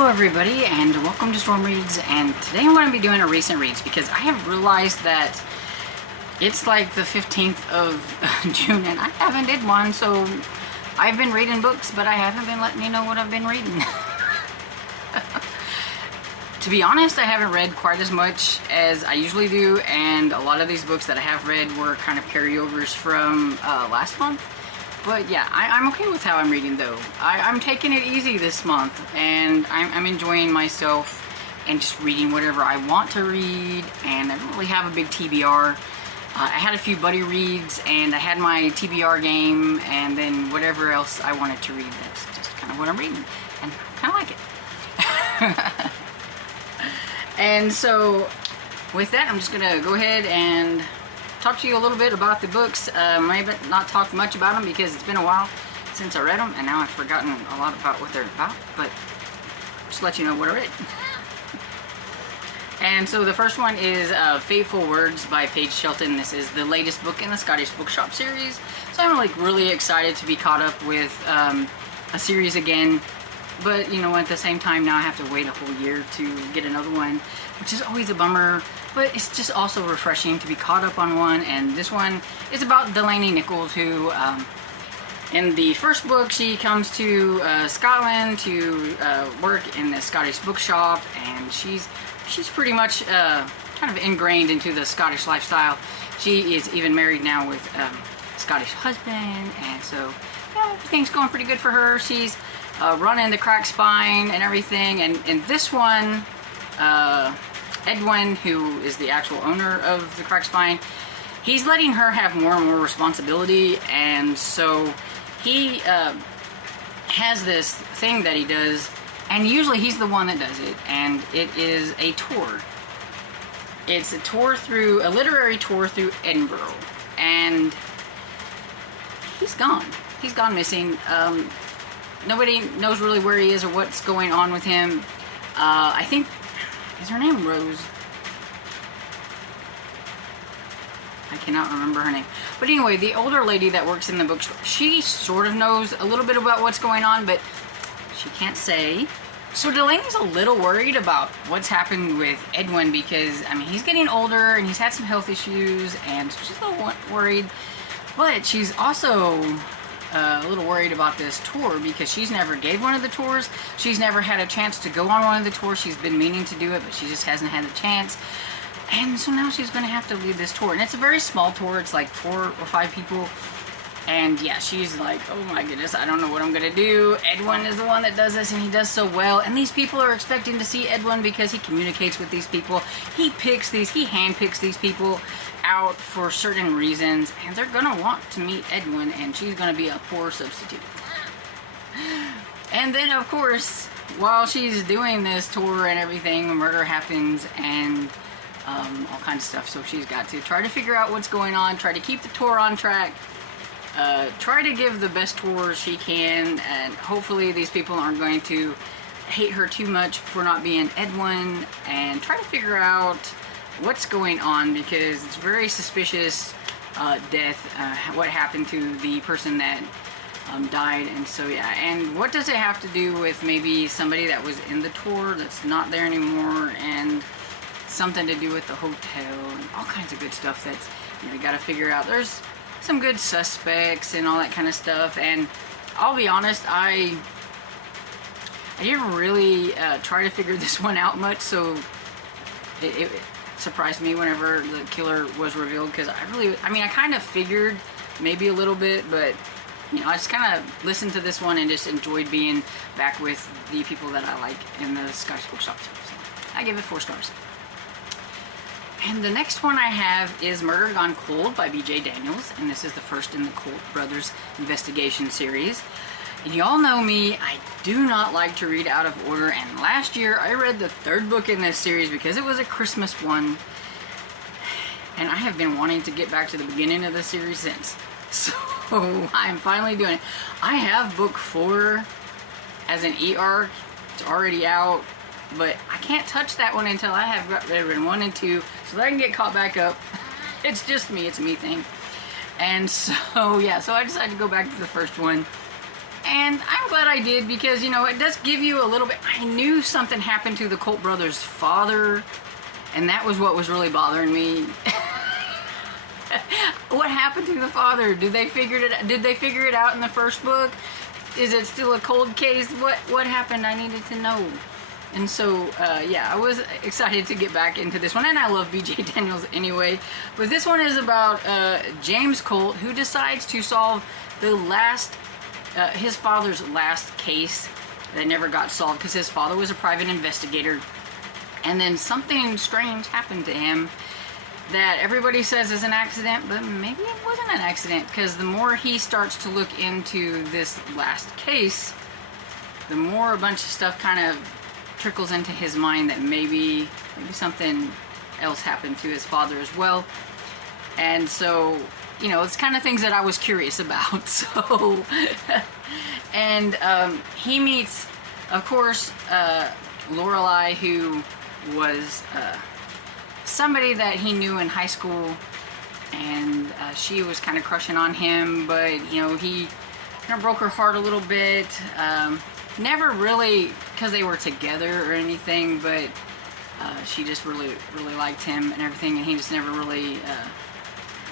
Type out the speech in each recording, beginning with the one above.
Hello everybody and welcome to Storm Reads, and today I'm going to be doing a recent reads because I have realized that it's like the 15th of June and I haven't did one, so I've been reading books but I haven't been letting you know what I've been reading. To be honest, I haven't read quite as much as I usually do, and a lot of these books that I have read were kind of carryovers from last month. But yeah, I'm okay with how I'm reading though. I'm taking it easy this month, and I'm enjoying myself and just reading whatever I want to read, and I don't really have a big TBR. I had a few buddy reads, and I had my TBR game, and then whatever else I wanted to read. That's just kind of what I'm reading, and I kind of like it. And so with that, I'm just going to go ahead and talk to you a little bit about the books. Maybe not talk much about them because it's been a while since I read them, and now I've forgotten a lot about what they're about, but just let you know what I read. And so the first one is Fateful Words by Paige Shelton. This is the latest book in the Scottish Bookshop series, so I'm like really excited to be caught up with a series again. But you know, at the same time, now I have to wait a whole year to get another one, which is always a bummer. But it's just also refreshing to be caught up on one. And this one is about Delaney Nichols, who in the first book, she comes to Scotland to work in the Scottish bookshop, and she's pretty much kind of ingrained into the Scottish lifestyle. She is even married now with a Scottish husband, and so yeah, everything's going pretty good for her. She's running the cracked spine and everything, and in this one, Edwin, who is the actual owner of the cracked spine, he's letting her have more and more responsibility, and so he has this thing that he does, and usually he's the one that does it, and it is a tour. It's a literary tour through Edinburgh, and he's gone missing. Nobody knows really where he is or what's going on with him. I think, is her name Rose? I cannot remember her name. But anyway, the older lady that works in the bookstore, she sort of knows a little bit about what's going on, but she can't say. So Delaney's a little worried about what's happened with Edwin because, I mean, he's getting older and he's had some health issues, and so she's a little worried. But she's also a little worried about this tour because she's never gave one of the tours. She's never had a chance to go on one of the tours. She's been meaning to do it, but she just hasn't had the chance. And so now she's going to have to lead this tour. And it's a very small tour. It's like 4 or 5 people. And yeah, she's like, oh my goodness, I don't know what I'm going to do. Edwin is the one that does this, and he does so well. And these people are expecting to see Edwin because he communicates with these people. He handpicks these people out for certain reasons, and they're gonna want to meet Edwin, and she's gonna be a poor substitute. And then of course, while she's doing this tour and everything, murder happens and all kinds of stuff, so she's got to try to figure out what's going on, try to keep the tour on track, try to give the best tour she can, and hopefully these people aren't going to hate her too much for not being Edwin, and try to figure out what's going on because it's very suspicious death, what happened to the person that died. And so yeah, and what does it have to do with maybe somebody that was in the tour that's not there anymore, and something to do with the hotel and all kinds of good stuff that's, you know, you gotta figure out. There's some good suspects and all that kind of stuff, and I'll be honest, I didn't really try to figure this one out much, so it surprised me whenever the killer was revealed, because I kind of figured maybe a little bit, but you know, I just kind of listened to this one and just enjoyed being back with the people that I like in the Scottish Bookshop series. So I give it 4 stars. And the next one I have is Murder Gone Cold by B.J. Daniels, and this is the first in the Colt Brothers investigation series. And y'all know me, I do not like to read out of order, and last year I read the 3rd book in this series because it was a Christmas one, and I have been wanting to get back to the beginning of the series since. So I'm finally doing it. I have book 4 as an e-arc, it's already out, but I can't touch that one until I have got read 1 and 2 so that I can get caught back up. It's just me, it's a me thing. And so yeah, so I decided to go back to the first one. And I'm glad I did because, you know, it does give you a little bit. I knew something happened to the Colt brothers' father, and that was what was really bothering me. What happened to the father? Did they figure it out in the first book? Is it still a cold case? What happened? I needed to know. And so, yeah, I was excited to get back into this one, and I love B.J. Daniels anyway. But this one is about James Colt, who decides to solve the last, his father's last case that never got solved because his father was a private investigator, and then something strange happened to him that everybody says is an accident, but maybe it wasn't an accident, because the more he starts to look into this last case, the more a bunch of stuff kind of trickles into his mind that maybe something else happened to his father as well. And so, you know, it's kind of things that I was curious about. So, and he meets, of course, Lorelei, who was somebody that he knew in high school, and she was kind of crushing on him, but, you know, he kind of broke her heart a little bit. Never really because they were together or anything, but she just really liked him and everything, and he just never really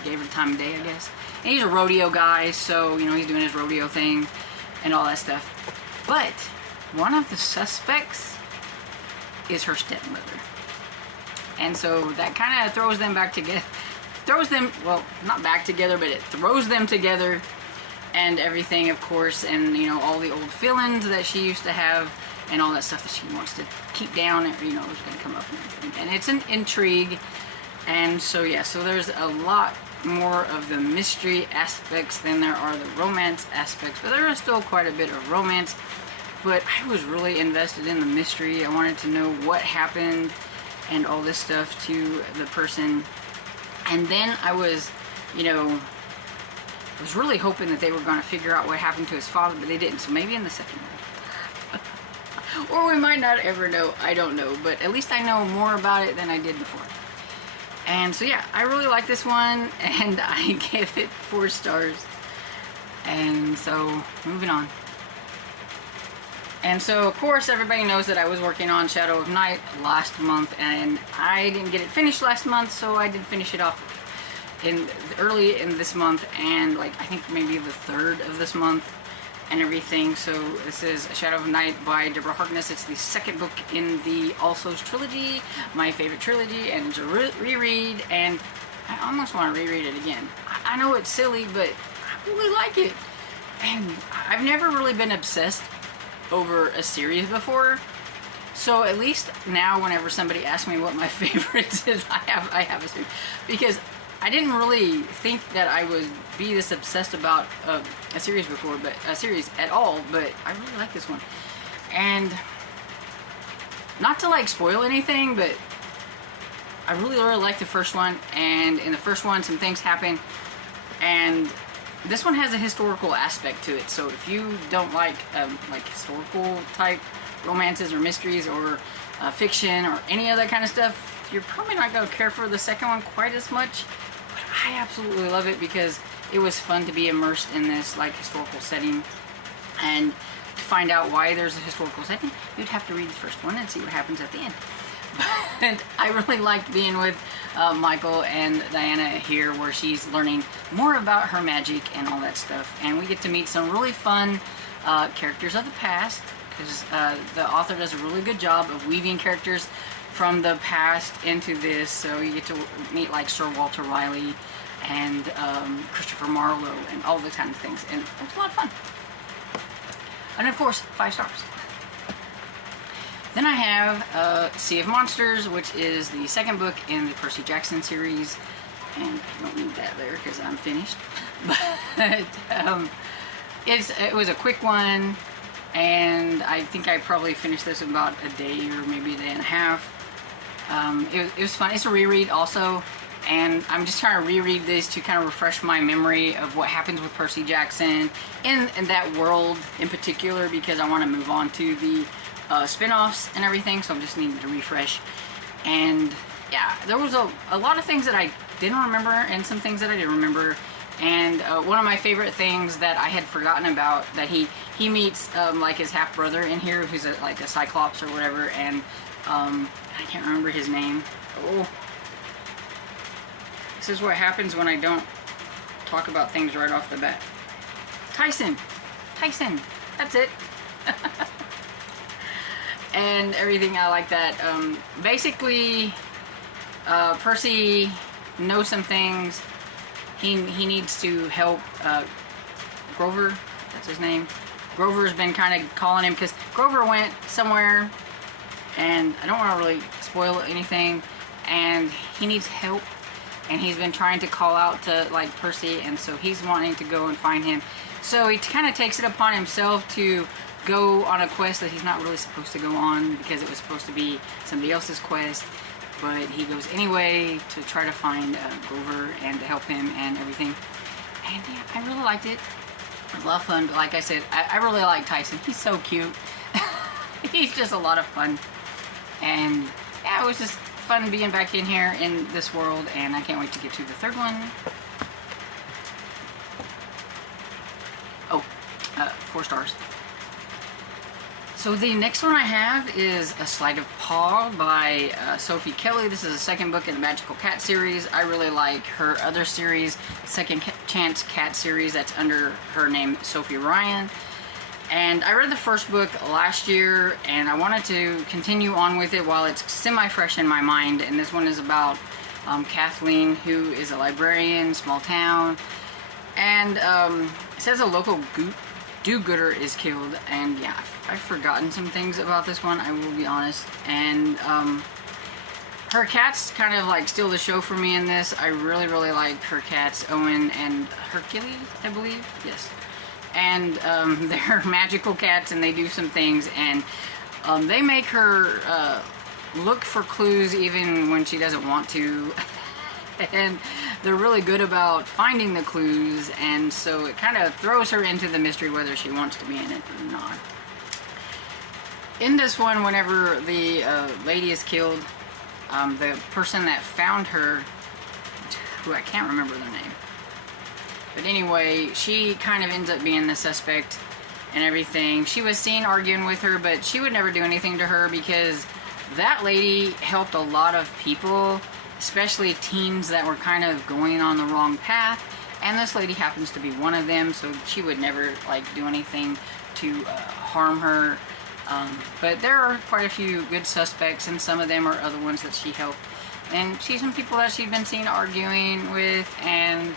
gave her the time of day, I guess. And he's a rodeo guy, so, you know, he's doing his rodeo thing and all that stuff. But one of the suspects is her stepmother. And so that kind of throws them back together. Well, not back together, but it throws them together and everything, of course, and, you know, all the old feelings that she used to have and all that stuff that she wants to keep down, you know, is going to come up and everything. And it's an intrigue. And so, yeah, so there's a lot more of the mystery aspects than there are the romance aspects, but there is still quite a bit of romance. But I was really invested in the mystery. I wanted to know what happened and all this stuff to the person. And then I was, you know, was really hoping that they were going to figure out what happened to his father, but they didn't. So maybe in the second one. Or we might not ever know. I don't know. But at least I know more about it than I did before. And so, yeah, I really like this one, and I gave it 4 stars. And so, moving on. And so, of course, everybody knows that I was working on Shadow of Night last month, and I didn't get it finished last month, so I did finish it off early in this month, and like I think maybe the 3rd of this month and everything. So this is Shadow of Night by Deborah Harkness. It's the 2nd book in the All Souls trilogy, my favorite trilogy, and it's a reread, and I almost want to reread it again. I know it's silly, but I really like it, and I've never really been obsessed over a series before, so at least now whenever somebody asks me what my favorites is, I have a series, because I didn't really think that I would be this obsessed about a series before, but a series at all, but I really like this one. And not to like spoil anything, but I really like the first one, and in the first one some things happen, and this one has a historical aspect to it. So if you don't like historical type romances or mysteries or fiction or any other kind of stuff, you're probably not going to care for the second one quite as much. But I absolutely love it because it was fun to be immersed in this like historical setting, and to find out why there's a historical setting, you'd have to read the first one and see what happens at the end. But I really liked being with Michael and Diana here, where she's learning more about her magic and all that stuff, and we get to meet some really fun characters of the past, because the author does a really good job of weaving characters from the past into this. So you get to meet like Sir Walter Raleigh and Christopher Marlowe and all those kind of things, and it was a lot of fun. And of course, 5 stars. Then I have Sea of Monsters, which is the 2nd book in the Percy Jackson series, and I don't need that there because I'm finished. But it was a quick one, and I think I probably finished this in about a day or maybe a day and a half. It was fun. It's a reread also, and I'm just trying to reread this to kind of refresh my memory of what happens with Percy Jackson in that world in particular, because I want to move on to the spin-offs and everything, so I'm just needing to refresh. And yeah, there was a lot of things that I didn't remember and some things that I did remember, And one of my favorite things that I had forgotten about, that he meets like his half brother in here, who's like a Cyclops or whatever, and I can't remember his name. Oh, this is what happens when I don't talk about things right off the bat. Tyson, that's it. And everything, I like that. Basically, Percy knows some things. He needs to help Grover, that's his name. Grover's been kind of calling him because Grover went somewhere, and I don't want to really spoil anything, and he needs help, and he's been trying to call out to like Percy, and so he's wanting to go and find him. So he kind of takes it upon himself to go on a quest that he's not really supposed to go on, because it was supposed to be somebody else's quest. But he goes anyway to try to find Grover and to help him and everything. And yeah, I really liked it. It was a lot of fun, but like I said, I really like Tyson. He's so cute. He's just a lot of fun. And yeah, it was just fun being back in here in this world, and I can't wait to get to the third one. Oh, 4 stars. So the next one I have is A Slide of Paw by Sophie Kelly. This is the second book in the Magical Cat series. I really like her other series, Second Chance Cat series, that's under her name, Sophie Ryan. And I read the first book last year, and I wanted to continue on with it while it's semi-fresh in my mind. And this one is about Kathleen, who is a librarian, small town. And it says a local do-gooder is killed, and yeah, I've forgotten some things about this one, I will be honest. And her cats kind of like steal the show for me in this. I really like her cats, Owen and Hercules, I believe. Yes. And they're magical cats, and they do some things, and they make her look for clues even when she doesn't want to. And they're really good about finding the clues, and so it kind of throws her into the mystery whether she wants to be in it or not. In this one, whenever the lady is killed, the person that found her, who I can't remember their name, but anyway, she kind of ends up being the suspect and everything. She was seen arguing with her, but she would never do anything to her because that lady helped a lot of people, especially teens that were kind of going on the wrong path, and this lady happens to be one of them, so she would never like do anything to harm her. But there are quite a few good suspects, and some of them are other ones that she helped. And she's some people that she'd been seen arguing with, and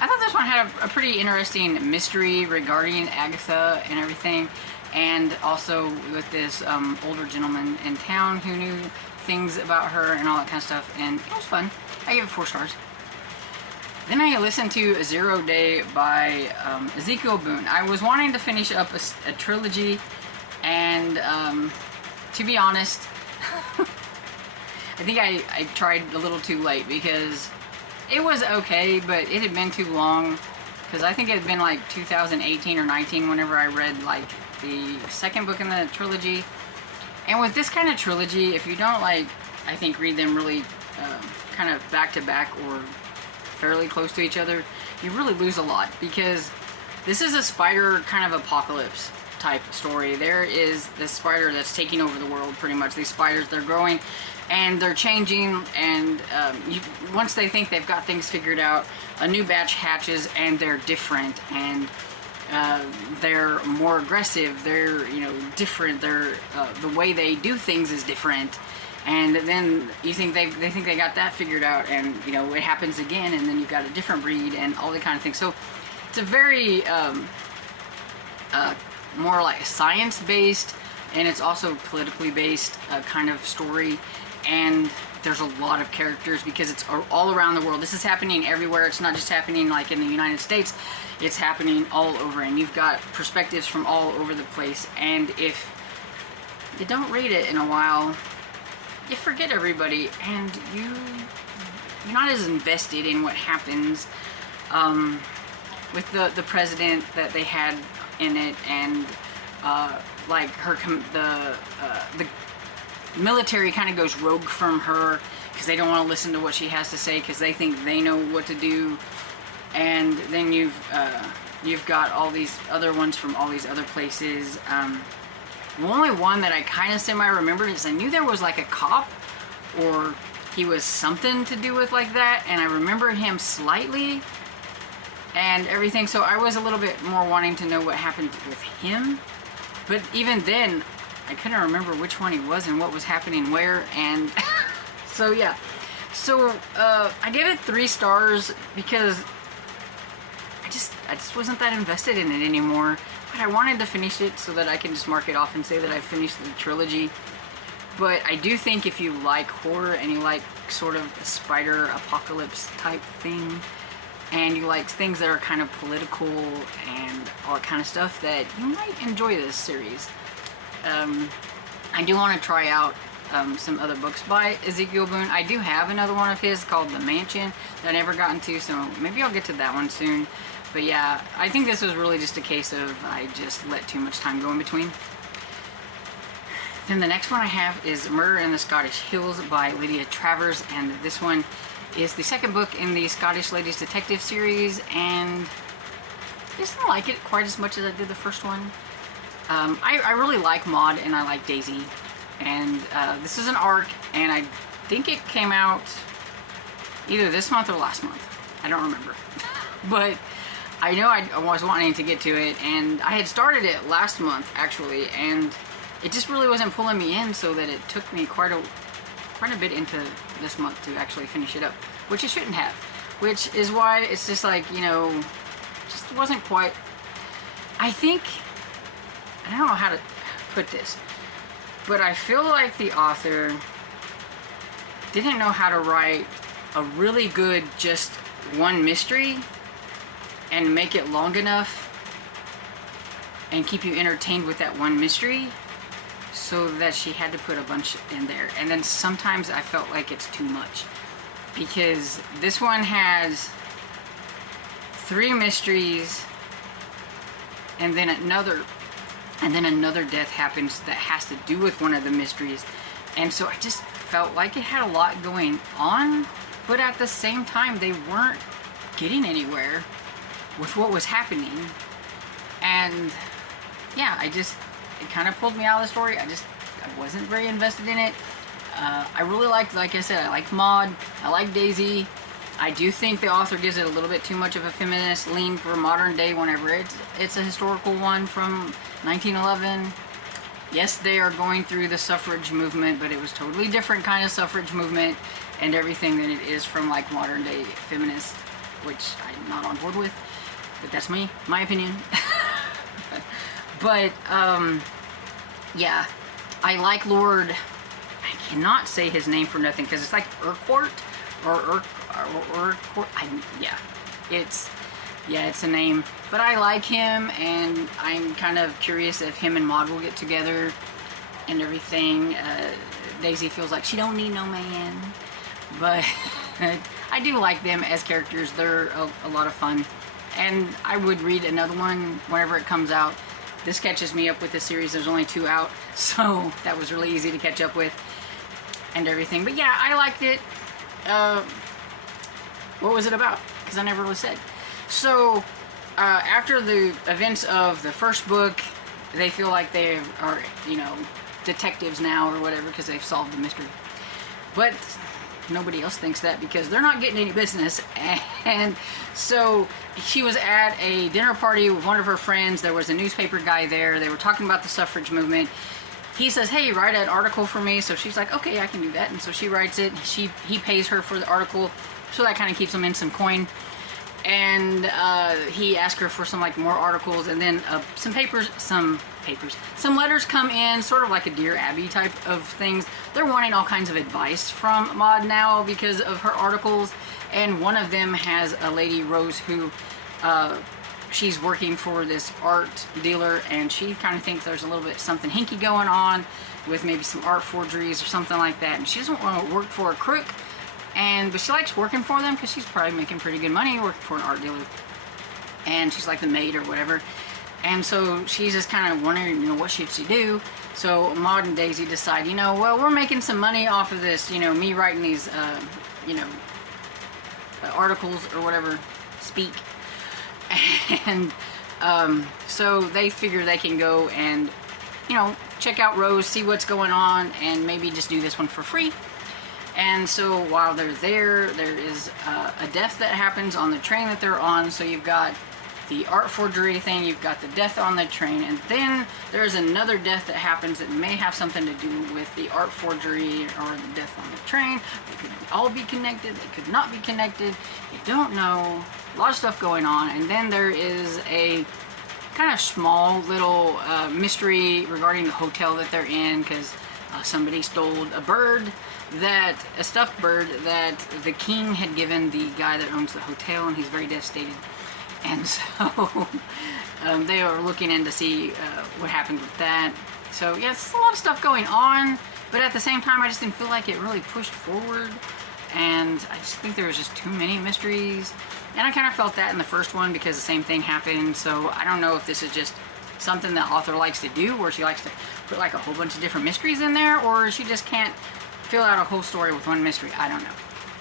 I thought this one had a pretty interesting mystery regarding Agatha and everything, and also with this older gentleman in town who knew things about her and all that kind of stuff, and it was fun. I gave it 4 stars. Then I listened to A Zero Day by Ezekiel Boone. I was wanting to finish up a trilogy, and to be honest, I think I tried a little too late, because it was okay, but it had been too long, because I think it had been like 2018 or 19 whenever I read like the second book in the trilogy. And with this kind of trilogy, if you don't like, I think, read them really kind of back to back or fairly close to each other, you really lose a lot, because this is a spider kind of apocalypse type story. There is this spider that's taking over the world pretty much. These spiders, they're growing and they're changing, and once they think they've got things figured out, a new batch hatches and they're different, and they're more aggressive, they're, you know, different, they're the way they do things is different, and then you think they think they got that figured out, and you know, it happens again, and then you've got a different breed and all that kind of thing. So it's a very more like science based, and it's also politically based kind of story, and there's a lot of characters because it's all around the world. This is happening everywhere. It's not just happening like in the United States. It's happening all over, and you've got perspectives from all over the place. And if you don't read it in a while, you forget everybody, and you're not as invested in what happens with the president that they had in it, and like the military kind of goes rogue from her because they don't want to listen to what she has to say because they think they know what to do. and then you've got all these other ones from all these other places. The only one that I kind of semi-remembered is I knew there was like a cop, or he was something to do with like that, and I remember him slightly and everything, so I was a little bit more wanting to know what happened with him. But even then, I couldn't remember which one he was and what was happening where, and so yeah. So I gave it 3 stars because I just wasn't that invested in it anymore. But I wanted to finish it so that I can just mark it off and say that I finished the trilogy. But I do think if you like horror and you like sort of a spider apocalypse type thing, and you like things that are kind of political and all that kind of stuff, that you might enjoy this series. I do want to try out some other books by Ezekiel Boone. I do have another one of his called The Mansion that I never gotten to, so maybe I'll get to that one soon. But yeah, I think this was really just a case of I just let too much time go in between. Then the next one I have is Murder in the Scottish Hills by Lydia Travers, and this one is the second book in the Scottish Ladies Detective series, and I just don't like it quite as much as I did the first one. I really like Maud and I like Daisy, and this is an arc, and I think it came out either this month or last month. I don't remember. But I know I was wanting to get to it, and I had started it last month actually, and it just really wasn't pulling me in, so that it took me quite a bit into this month to actually finish it up, which it shouldn't have, which is why it's just like, you know, just wasn't quite, I think, I don't know how to put this, but I feel like the author didn't know how to write a really good just one mystery and make it long enough and keep you entertained with that one mystery, so that she had to put a bunch in there. And then sometimes I felt like it's too much, because this one has 3 mysteries, and then another death happens that has to do with one of the mysteries. And so I just felt like it had a lot going on, but at the same time they weren't getting anywhere with what was happening. And yeah, it kind of pulled me out of the story. I wasn't very invested in it. I really like I said, I like Maud, I like Daisy. I do think the author gives it a little bit too much of a feminist lean for modern day whenever it's a historical one from 1911. Yes, they are going through the suffrage movement, but it was totally different kind of suffrage movement and everything than it is from like modern day feminists, which I'm not on board with, but that's my opinion. But yeah, I like Lord, I cannot say his name for nothing because it's like Urquhart or Urquhart. It's a name, but I like him, and I'm kind of curious if him and Maud will get together and everything. Daisy feels like she don't need no man, but I do like them as characters. They're a lot of fun, and I would read another one whenever it comes out. This catches me up with this series. There's only 2 out, so that was really easy to catch up with and everything. But yeah, I liked it. What was it about? Because I never really said. So after the events of the first book, they feel like they are, you know, detectives now or whatever because they've solved the mystery. But nobody else thinks that because they're not getting any business. And so she was at a dinner party with one of her friends. There was a newspaper guy there. They were talking about the suffrage movement. He says, hey, write an article for me. So she's like, okay, I can do that. And so she writes it. He pays her for the article, so that kind of keeps him in some coin. And he asked her for some like more articles, and then some letters come in, sort of like a Dear Abby type of things. They're wanting all kinds of advice from Maud now because of her articles, and one of them has a lady, Rose, who she's working for this art dealer, and she kind of thinks there's a little bit something hinky going on with maybe some art forgeries or something like that, and she doesn't want to work for a crook. But she likes working for them because she's probably making pretty good money working for an art dealer. And she's like the maid or whatever. And so she's just kind of wondering, you know, what should she do? So Maud and Daisy decide, you know, well, we're making some money off of this, you know, me writing these, articles or whatever. speak. And so they figure they can go and, you know, check out Rose, see what's going on, and maybe just do this one for free. And so while they're there, there is a death that happens on the train that they're on. So you've got the art forgery thing, you've got the death on the train, and then there's another death that happens that may have something to do with the art forgery or the death on the train. They could all be connected, they could not be connected, you don't know. A lot of stuff going on. And then there is a kind of small little mystery regarding the hotel that they're in, because somebody stole a stuffed bird that the king had given the guy that owns the hotel, and he's very devastated. And so they are looking in to see what happened with that. So yeah, it's a lot of stuff going on, but at the same time I just didn't feel like it really pushed forward, and I just think there was just too many mysteries. And I kind of felt that in the first one because the same thing happened. So I don't know if this is just something the author likes to do, where she likes to put like a whole bunch of different mysteries in there, or she just can't fill out a whole story with one mystery. I don't know.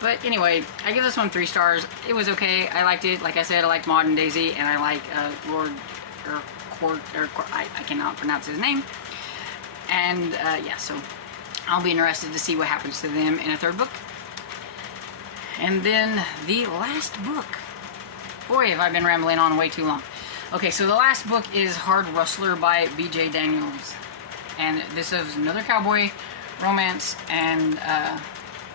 But anyway, I give this one 3 stars. It was okay. I liked it. Like I said, I like Maud and Daisy, and I like I cannot pronounce his name. And yeah, so I'll be interested to see what happens to them in a 3rd book. And then the last book. Boy, have I been rambling on way too long. Okay, so the last book is Hard Rustler by B.J. Daniels. And this is another cowboy romance, and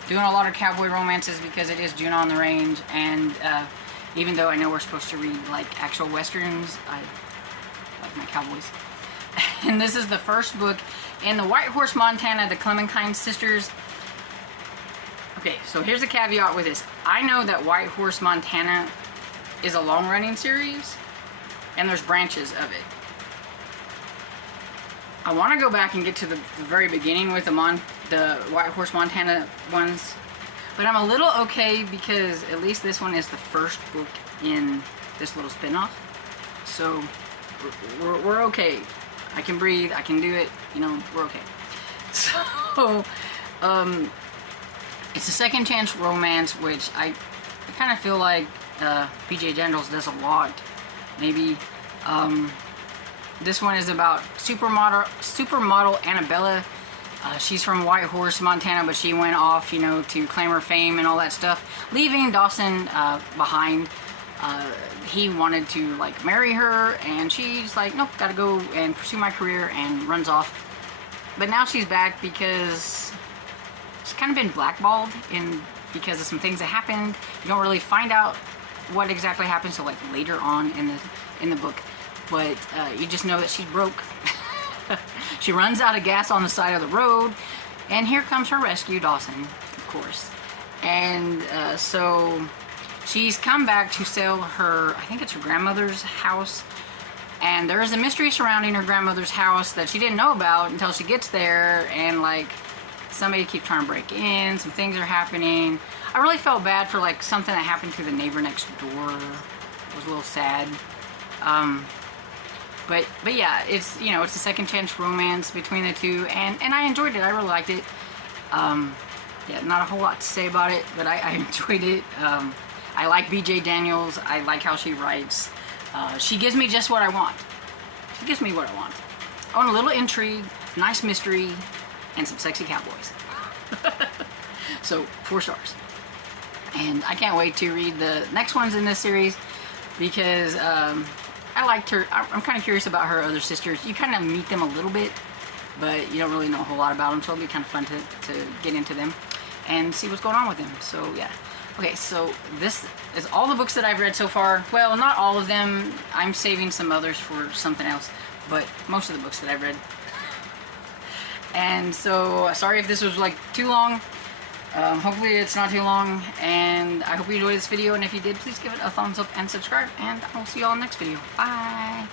doing a lot of cowboy romances because it is June on the Range, and even though I know we're supposed to read like actual westerns, I like my cowboys. And this is the first book in the White Horse, Montana, the Clementine sisters. Okay, so here's a caveat with this. I know that White Horse, Montana is a long-running series, and there's branches of it. I want to go back and get to the very beginning with the White Horse, Montana ones, but I'm a little okay because at least this one is the first book in this little spin-off. So we're okay. I can breathe, I can do it, you know, we're okay. So, it's a second chance romance, which I kind of feel like B.J. Daniels does a lot. Maybe this one is about supermodel Annabella. She's from White Horse, Montana, but she went off, you know, to claim her fame and all that stuff, leaving Dawson behind. He wanted to like marry her, and she's like, nope, gotta go and pursue my career, and runs off. But now she's back because she's kind of been blackballed because of some things that happened. You don't really find out what exactly happened till like later on in the book, but you just know that she's broke. She runs out of gas on the side of the road, and here comes her rescue, Dawson, of course. And so she's come back to sell her, I think it's her grandmother's house, and there is a mystery surrounding her grandmother's house that she didn't know about until she gets there, and like somebody keeps trying to break in, some things are happening. I really felt bad for like something that happened to the neighbor next door. It was a little sad. But yeah, it's, you know, it's a second chance romance between the two, and I enjoyed it. I really liked it. Yeah, not a whole lot to say about it, but I enjoyed it. I like B.J. Daniels. I like how she writes. She gives me just what I want. She gives me what I want. I want a little intrigue, nice mystery, and some sexy cowboys. So 4 stars. And I can't wait to read the next ones in this series, because I liked her. I'm kind of curious about her other sisters. You kind of meet them a little bit, but you don't really know a whole lot about them, so it'll be kind of fun to get into them and see what's going on with them. So yeah. Okay, so this is all the books that I've read so far. Well, not all of them. I'm saving some others for something else, but most of the books that I've read. And so, sorry if this was like too long. Hopefully it's not too long, and I hope you enjoyed this video, and if you did, please give it a thumbs up and subscribe, and I will see you all in the next video. Bye!